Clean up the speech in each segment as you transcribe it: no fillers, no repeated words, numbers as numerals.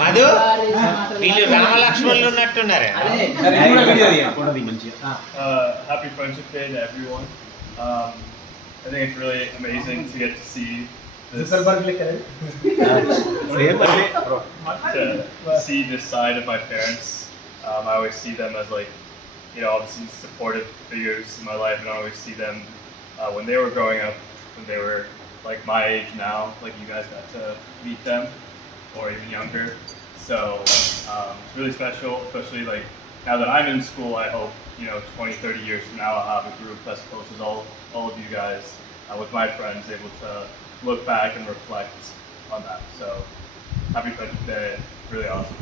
మధు వీళ్ళు రామలక్ష్మణులు ఉన్నట్టున్నారు. Happy Friendship Day to everyone. I think it's really amazing to get to see this, to see this side of my parents. I always see them as like, you know, obviously supportive figures in my life, and I always see them when they were growing up, when they were like my age now, like you guys got to meet them, or even younger. So it's really special, especially like now that I'm in school. I hope, you know, 20, 30 years from now, I'll have a group as close as all of you guys, with my friends, able to look back and reflect on that. So happy Friendship Day, really awesome.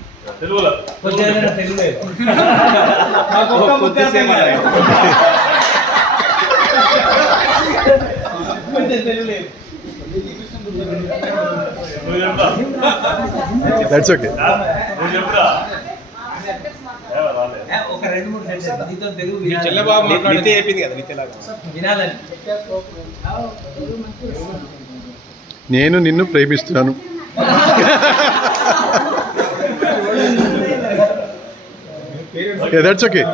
That's okay. నేను నిన్ను ప్రేమిస్తున్నాను. Yeah, that's okay.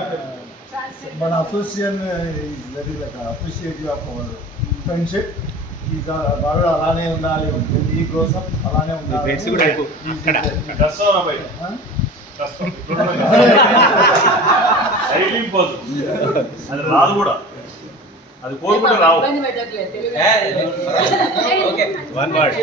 But association is very like appreciative of our friendship. He's బాగా అలానే ఉండాలి. He grows up అలానే ఉండాలి. Friends కూడా అక్కడ కష్టం అబ్బాయి, కష్టం రైలింగ్ పోదు, అది రాదు కూడా, అది కోరుకుంటే రావు. One word